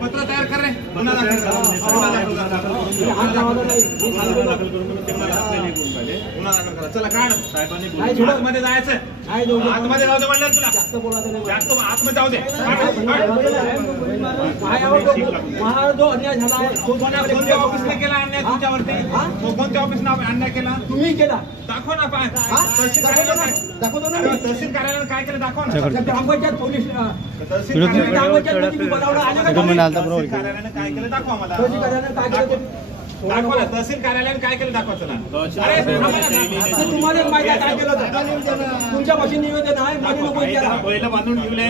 पत्र तयार कर रे, गुन्हा दाखल कर, चला काढ आतमध्ये जायचं, आतमध्ये जाऊ दे म्हणलं तुला, जास्त आतमध्ये जाऊ दे, जो अन्याय झाला आहे तो कोणत्या ऑफिसने केला अन्याय तुमच्यावरती, कोणत्या ऑफिसने अन्याय केला, तुम्ही केला, दाखव ना पाय, दाखवतो ना, तहसील कार्यालयाने काय केलं दाखव ना, ग्रामपंचायत पोलीस कार्यालयाने काय केलं दाखवा मला, दाखवा ना, तहसील कार्यालयाने काय केलं दाखवा, चला तुम्हाला माहिती काय केलं तुमच्या पाशी निवेदन आहे, पहिलं बांधून ठेवले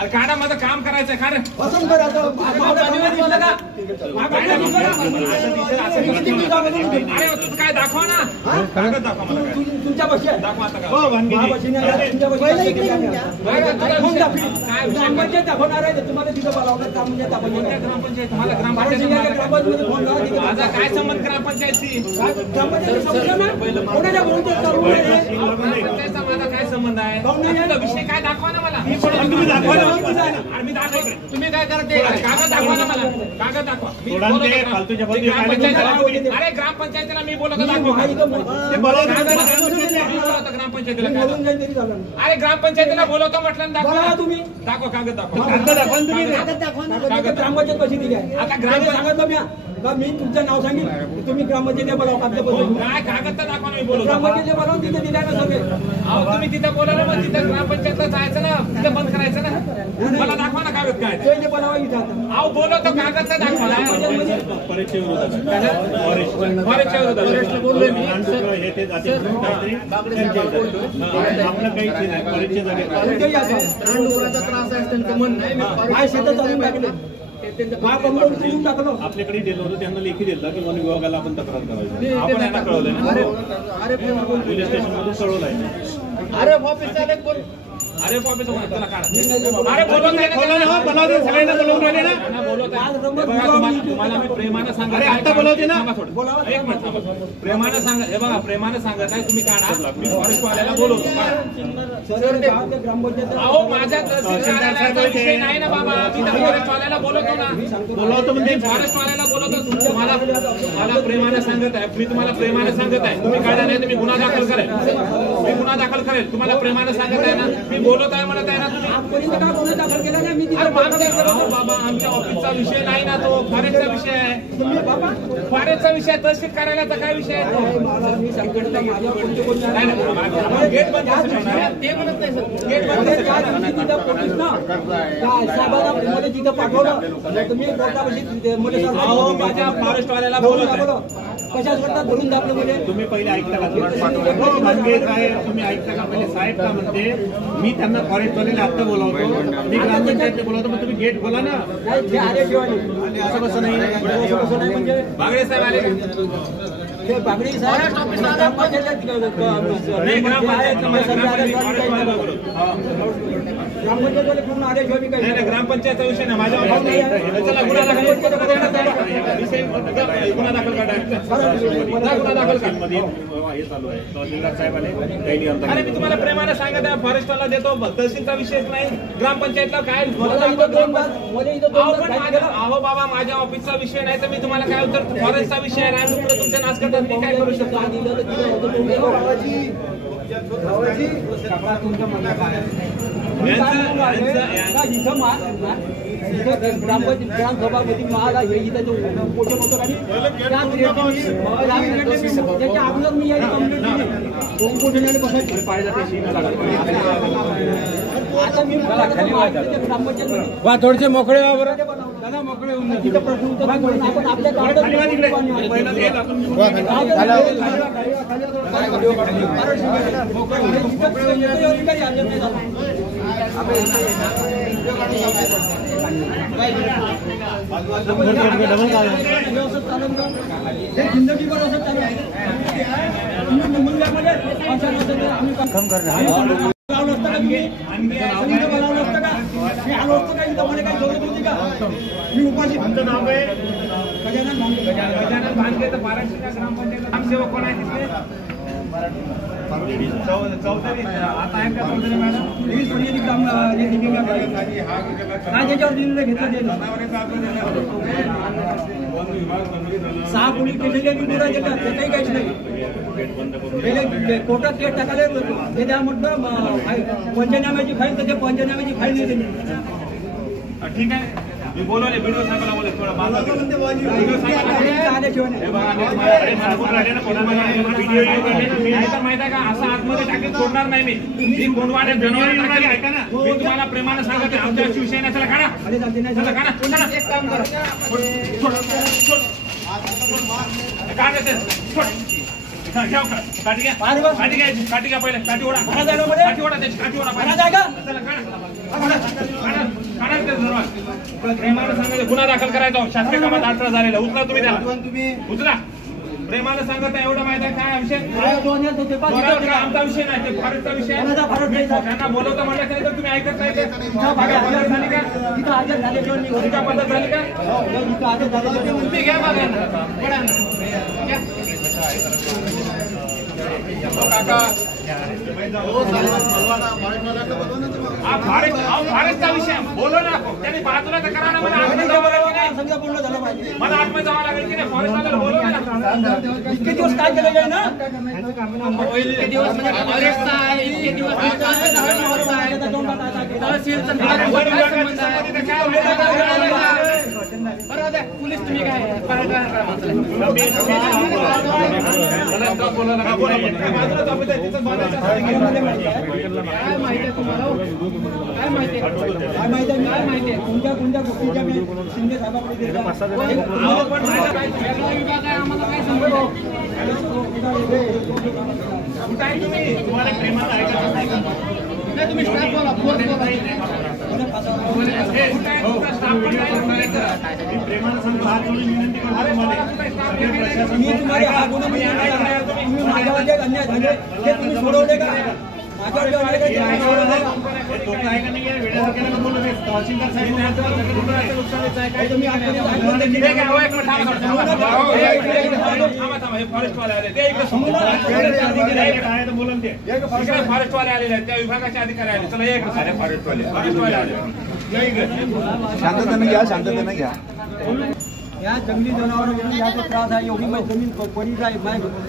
अरे काढा, माझं काम करायचं खा रे, पसंत करायचं अरे तू काय दाखवा ना, कागद दाखवा मला, तुमच्या पाशी दाखवा आता ग्रामपंचायत दाखवणार आहे, तुम्हाला तिथं बोलावणार ग्रामपंचायत, मला ग्रामपंचायत माझा काय संबंध ग्रामपंचायतशी, ग्रामपंचायतचा माझा काय संबंध आहे, विषय काय दाखवा ना मला, तुम्ही काय करते, कागद दाखवा ना मला, कागद दाखवा, अरे ग्रामपंचायतीला मी बोलत ग्रामपंचायतीला, अरे ग्रामपंचायतीला बोलवतो म्हटलं दाखवा तुम्ही, दाखवा कागद दाखवा, ग्रामपंचायत कशी दिली आहे, आता सांगितलं मी तुमचं नाव सांगितलं, तुम्ही ग्रामपंचायत बोलावं, काय कागद तर दाखवा, मी बोलतो ग्रामपंचायत बोलावून तिथे दिल्या ना सगळे, अहो तुम्ही तिथे बोलावलं मग तिथे ग्रामपंचायतला जायचं ना, तिथे बंद करायचं ना, मला दाखवा ना कागद काय, बोलावं इथं, अहो बोलवतो कागद तर दाखवा, बोललोय मी, त्रास आहे त्यांचं म्हणणं आहे, काय शेतात चालून टाकले, आपल्याकडे दिलं होतं, त्यांना लेखी दिलं की वन विभागाला आपण तक्रार करायची, आपण यांना कळवलंय ना, पोलीस स्टेशन मधून कळवलं आहे, अरे ऑफिस अरे सगळ्यांना बोलवून राहिले ना, तुम्हाला मी प्रेमानं सांगत आता बोलवते ना, एक मिनिट प्रेमानं सांगा, हे बघा प्रेमानं सांगत आहे, तुम्ही काढा, मी फॉरेस्टवाल्याला बोलवतो, अहो माझ्या तहसील कार्यालयाचा विषय नाही ना बाबा, मी तर फॉरेस्टवाल्याला बोलवतो ना, बोलवतो म्हणजे फॉरेस्टवाल्याला बोलवतो, तुम्हाला प्रेमानं सांगत आहे, मी तुम्हाला प्रेमानं सांगत आहे, तुम्ही काढा नाही तर मी गुन्हा दाखल करेल, मी गुन्हा दाखल करेल, तुम्हाला प्रेमानं सांगत आहे ना, मी बोलत आहे म्हणत आहे ना तुम्ही, बाबा आमच्या ऑफिसचा विषय नाही ना, तो फॉरेस्टचा विषय आहे, फॉरेस्टचा विषय, तहसील कार्यालयाचा काय विषय आहे, गेट बंद ते म्हणत नाही सर, गेट बंद तिथं पाठवलं तुम्ही माझ्या फॉरेस्टवाल्याला बोलत कशाच करतात भरून दाबलं म्हणजे, तुम्ही पहिले ऐकता का, तुम्ही ऐकता का पहिले, साहेब का म्हणते मी त्यांना फॉरेस्टवाल्याला आत्ता बोलावतो, मी ग्रामपंचायतला बोलावतो, मग तुम्ही गेट खोला ना, असं कसं नाही, म्हणजे बागडे साहेब आले ते बागडी साहेब ग्रामपंचायत पूर्ण आदेश नाही, ग्रामपंचायतचा विषय नाही, माझ्या गुन्हा दाखल हे चालू आहे, तहसीलदार साहेब आले, अरे मी तुम्हाला प्रेमाने सांगत आहे, फॉरेस्टला देतो, तहसीलचा विषयच नाही, ग्रामपंचायतला काय, अहो बाबा माझ्या ऑफिसचा विषय नाही तर मी तुम्हाला काय उत्तर, फॉरेस्टचा विषय आहे, पुढे तुमच्या नाश करतात, मी काय करू शकतो, ग्रामसभापती मला हे इथं जो पोषण होतं आणि त्याच्या अगोदर मी याची कंप्लेंट दिली, पोषणाने बसायची आता मी ग्रामपंचायत थोडेसे मोकळे दादा मोकळे होऊन तिथं प्रश्न उत्तर आपण आपल्या जिंदगी भर असं चालू आहे, मुंबईमध्ये काम करणार बोलावलं असतं का, तुम्ही बोलावलं असतं का, मी आलो असतो का, इथं मला काही जरूरत होती का, मी उपाशी, तुमचं नाव आहे गजानन भांगे, तर बाराशे ग्रामपंचायत ग्रामसेवक कोण आहे तिथे, चौधरी आता आहे का चौधरी मॅडम? त्याच्यावर निर्णय घेतला गेला 6 पोलीस स्टेशनला निवडा देतात ते काही काहीच नाही पहिले कोर्टात केस टाकायला ते त्या म्हटलं पंचनाम्याची फाईल तर ते पंचनाम्याची फाईल नाही दिली ठीक आहे मी बोलवले व्हिडिओ साहेबाला बोलले थोडं माहित आहे का असं आतमध्ये टाकीत सोडणार नाही मी कोणवाड्यात जनावर ऐका ना मी तुम्हाला प्रेमानं सांगते आमच्या शिवसेना चला काढा एक काम करा काठी घ्या पहिले काठी ओढा त्याची काठी ओढा प्रेमानं सांगायचं गुन्हा दाखल करायचा शासकीय कामात अडथळा झालेला उचला तुम्ही त्याला उचला प्रेमानं सांगत एवढं माहिती आहे काय विषय आमचा विषय नाही ते भारतचा विषय त्यांना बोलवता म्हटलं तरी तर तुम्ही ऐकत नाही का पद्धत झाली का तुम्ही घ्या भारतचा विषय बोलो ना त्यांनी बाजूला तर करा ना मला आतमध्ये जावं लागेल की नाही फॉरेस्टला बोलव ना इतके दिवस काय केलं जाईल ना इतके दिवस पोलीस तुम्ही काय माहिती कोणत्या गोष्टीच्या मी शिंदे साहेबांकडे तुम्हाला प्रेमाचं तुम्ही प्रेमानं सांगतो हात जोडून विनंती करतो अन्याय झाले ते तुम्ही सोडवले का फॉरेस्टवाले आलेले आहेत त्या विभागाचे अधिकारी आले चला एक फॉरेस्टवाले आले शांततेने घ्या या जंगली जनावरांना याचा त्रास आहे एवढी जमीन पडीच आहे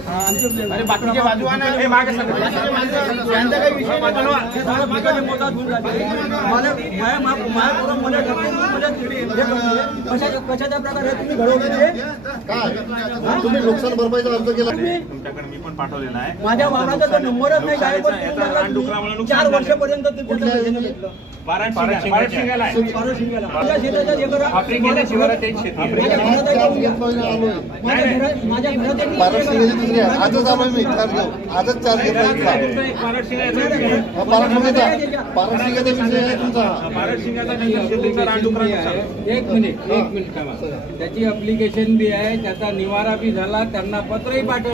आमचे बाकीच्या बाजूला हे मागे त्यांचा काही विषय कशाच्या प्रकारे तुम्ही घडवले तुम्ही नुकसान भरपाईचा अर्ज केला तुमच्याकडे मी पण पाठवलेला आहे माझ्या वाहनाचा तर नंबरच नाही 4 वर्षापर्यंत आजच आलोय मी चार्ज घेऊ आजच चार्ज घेतला पारदर्शिकेचा विषय आहे तुमचा एक मिनिट त्याची अप्लिकेशन बी आहे त्याचा निवारा बी झाला त्यांना पत्रही पाठवलं